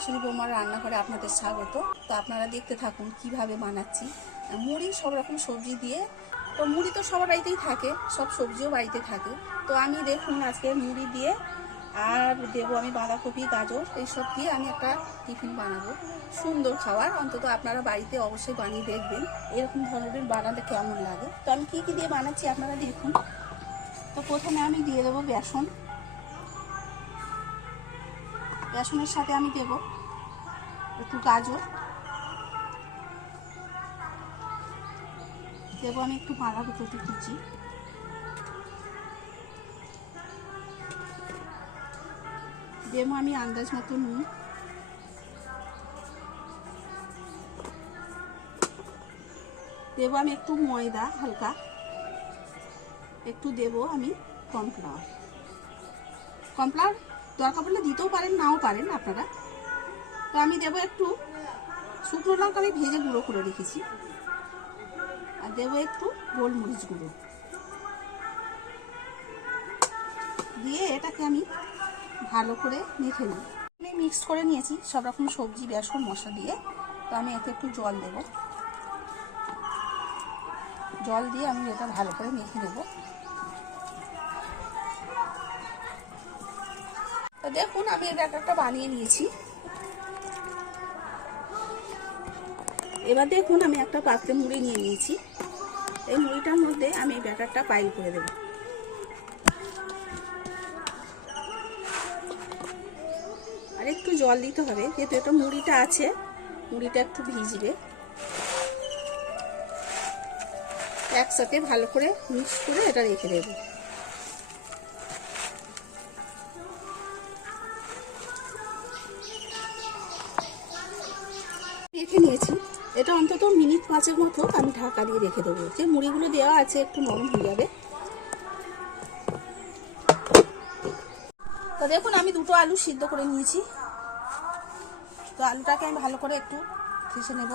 শাশুড়ি বৌমার রান্নাঘরে আপনাদের স্বাগত। তো আপনারা দেখতে থাকুন কীভাবে বানাচ্ছি। মুড়ি সব রকম সবজি দিয়ে, তো মুড়ি তো সবার বাড়িতেই থাকে, সব সবজিও বাড়িতে থাকে। তো আমি দেখুন আজকে মুড়ি দিয়ে, আর দেবো আমি বাঁধাকপি, গাজর, এইসব দিয়ে আমি একটা টিফিন বানাবো। সুন্দর খাবার, অন্তত আপনারা বাড়িতে অবশ্যই বানিয়ে দেখবেন, এরকম ধরনের বানাতে কেমন লাগে। তো আমি কী কী দিয়ে বানাচ্ছি আপনারা দেখুন। তো প্রথমে আমি দিয়ে দেবো বেসন। বেসনের সাথে আমি দেব একটু গাজর। দেবো আমি একটু বাঁধাকপি কুচি। দেবো আমি আন্দাজ মতো নুন। দেবো আমি একটু ময়দা হালকা। একটু দেবো আমি কর্নফ্লাওয়ার। কর্নফ্লাওয়ার দরকার পড়লে দিতেও পারেন, নাও পারেন আপনারা। তো আমি দেবো একটু শুকনো লঙ্কা আমি ভেজে গুঁড়ো করে রেখেছি। আর দেবো একটু গোলমরিচ গুঁড়ো। দিয়ে এটাকে আমি ভালো করে মেখে নিই আমি মিক্স করে নিয়েছি সব রকম সবজি, বেসন, মশলা দিয়ে। তো আমি এতে একটু জল দেব। জল দিয়ে আমি এটা ভালো করে মেখে নেব। দেখুন, আমি এই ব্যাটারটা বানিয়ে নিয়েছি। এবার দেখুন, আমি একটা পাত্রে মুড়ি নিয়ে নিয়েছি। এই মুড়িটার মধ্যে আমি এই ব্যাটারটা পাইল করে দেব। আর একটু জল দিতে হবে, যেহেতু এটা মুড়িটা আছে, মুড়িটা একটু ভিজবে। একসাথে ভালো করে মিক্স করে এটা রেখে দেবো। এটা অন্তত মিনিট পাঁচের মতো আমি ঢাকা দিয়ে রেখে দেবো। যে মুড়িগুলো দেওয়া আছে একটু নরম হয়ে যাবে। তো দেখুন, আমি দুটো আলু সিদ্ধ করে নিয়েছি। তো আলুটাকে আমি ভালো করে একটু ফেসে নেব।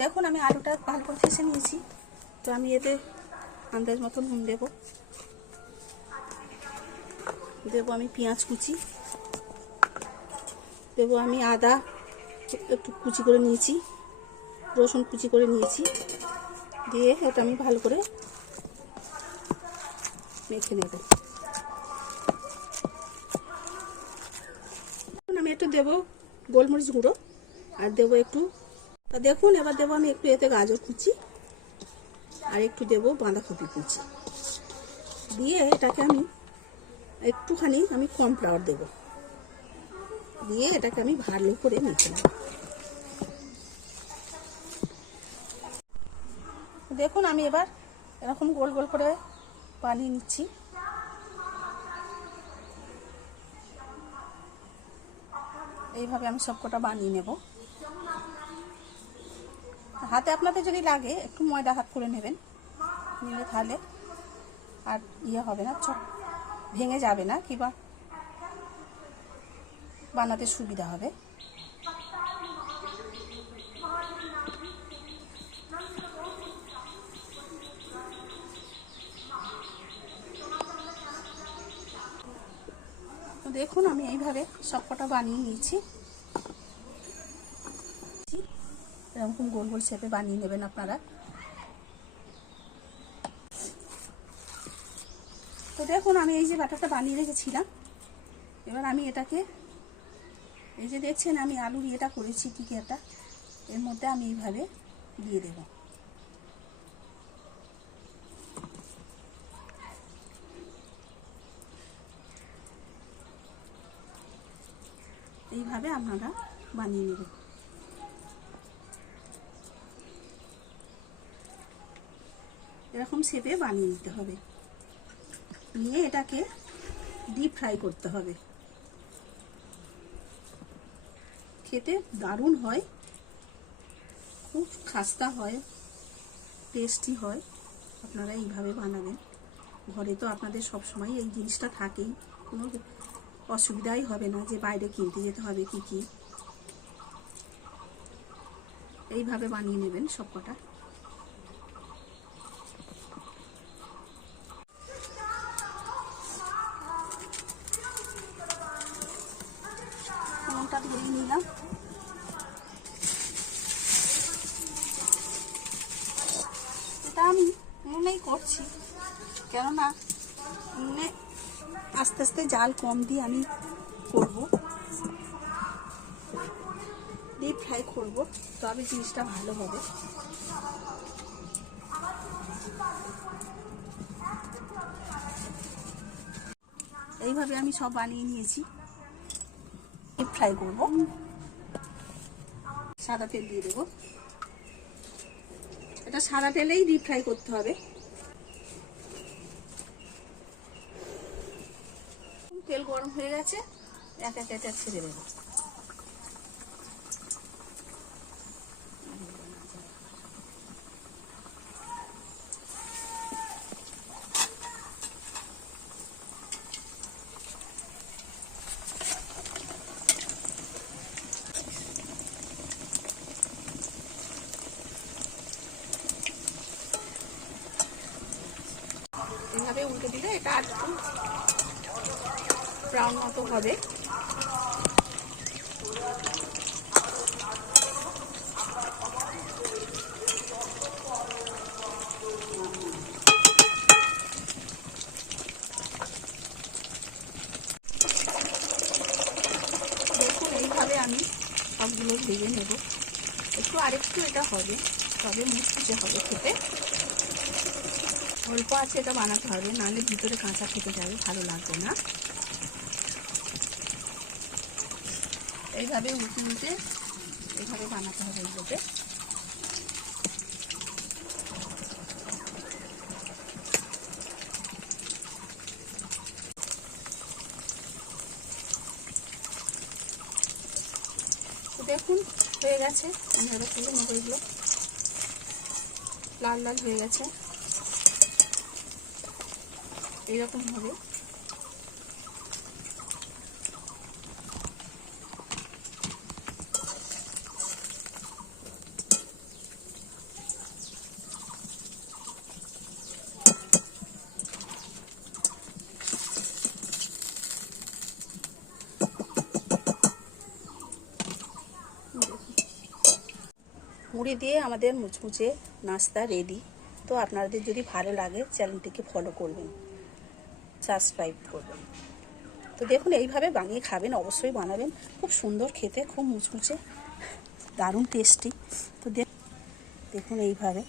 দেখুন, আমি আলুটা ভালো করে ফেসে নিয়েছি। তো আমি এতে আন্দাজ মতো নুন দেবো। দেবো আমি পেঁয়াজ কুচি। দেবো আমি আদা একটু কুচি করে নিয়েছি, রসুন কুচি করে নিয়েছি। দিয়ে এটা আমি ভালো করে মেখে নেব। আমি একটু দেবো গোলমরিচ গুঁড়ো আর দেবো একটু দেখুন এবার দেবো আমি একটু এতে গাজর কুচি আর একটু দেবো বাঁধাকপি কুচি। দিয়ে এটাকে আমি একটুখানি আমি কম কর্নফ্লাওয়ার দেব। দিয়ে এটাকে আমি ভালো করে মেখে নেব। দেখুন, আমি এবার এরকম গোল গোল করে বানিয়ে নিচ্ছি। এইভাবে আমি সবকটা বানিয়ে নেব। হাতে আপনাদের যদি লাগে, একটু ময়দা হাত করে নেবেন। নিলে তাহলে আর ইয়ে হবে না, চট ভেঙে যাবে না কিংবা বানাতে সুবিধা হবে। দেখুন, আমি এইভাবে সবকটা বানিয়ে নিয়েছি। এরকম গোল গোল শেপে বানিয়ে নেবেন আপনারা। তো দেখুন, আমি এই যে ব্যাটারটা বানিয়ে রেখেছিলাম। এবার আমি এটাকে, এই যে দেখছেন, আমি আলুর ইয়েটা করেছি টিকিয়াটা এর মধ্যে আমি এইভাবে দিয়ে দেব। এইভাবে আপনারা বানিয়ে নেবেন। এরকম শেপে বানিয়ে নিতে হবে। নিয়ে এটাকে ডিপ ফ্রাই করতে হবে। খেতে দারুণ হয়, খুব খাস্তা হয় টেস্টি হয়। আপনারা এইভাবে বানাবেন। ঘরে তো আপনাদের সব সময় এই জিনিসটা থাকেই। কোনো অসুবিধাই হবে না যে বাইরে কিনতে যেতে হবে কি কি। এইভাবে বানিয়ে নেবেন সব কটা এটা আমি নুনেই করছি। কেননা নুনে আস্তে আস্তে জাল কম দিয়ে আমি করব। ডিপ ফ্রাই করব, তবে জিনিসটা ভালো হবে। এইভাবে আমি সব বানিয়ে নিয়েছি। ডিপ ফ্রাই করব। সাদা তেল দিয়ে দেবো। এটা সাদা তেলেই ডিপ ফ্রাই করতে হবে। তেল গরম হয়ে গেছে এক এক ছেড়ে দেবো। উল্টে দিলে এটা আর একটু ব্রাউন মতো হবে। আমি সবগুলো ভেজে নেব। একটু আরেকটু এটা হবে, তবে মুচকুচে হবে খেতে। অল্প আছে, এটা বানাতে হবে, নাহলে ভিতরে কাঁচা খেতে যাবে, ভালো লাগবে না। এইভাবে উল্টে উল্টে এইভাবে বানাতে হবে তো দেখুন, হয়ে গেছে। আমি আবার তুলে লাল লাল হয়ে গেছে। এইরকম হবে মুড়ি দিয়ে আমাদের মুচমুচে নাস্তা রেডি তো আপনাদের যদি ভালো লাগে চ্যানেলটিকে ফলো করবেন। সাবস্ক্রাইব করবেন। তো দেখুন, এইভাবে বানিয়ে খাবেন, অবশ্যই বানাবেন। খুব সুন্দর খেতে, খুব মুচমুচে, দারুণ টেস্টি তো দেখ- দেখুন এইভাবে।